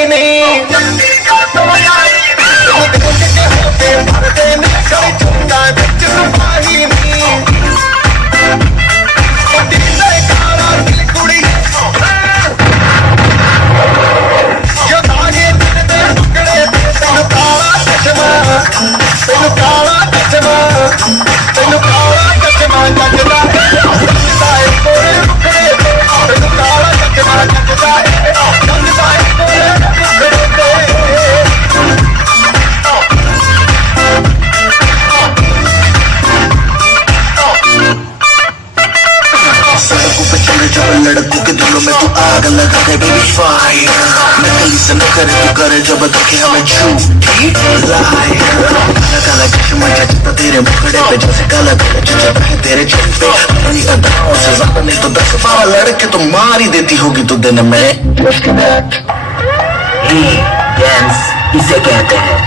पाही नहीं भरते ने कई चुंगा बिच पाही नहीं पटी काला दिल कुड़ी जो धागे ते टुकड़े तेन काला चश्मा तेन काला चश्मा तेन काला चश्मा जगदा जगदा कोरे टुकड़े तेन काला चश्मा जगदा जगदा कोरे टुकड़े सड़कों पे चले जब लड़कों के दिलों में तू आग लगा दे बेबी फायर नकली से न करे तू करे जब देखे हमें झूठी लायर काला काला चश्मा जचता तेरे मुखड़े पे जैसे काला काला जचता है तेरे चेहरे पे अपनी अदाओं से ज्यादा नहीं तो 10-12 लड़के तो मार ही देती होगी तू दिन में ये गेम्स इसे कहते हैं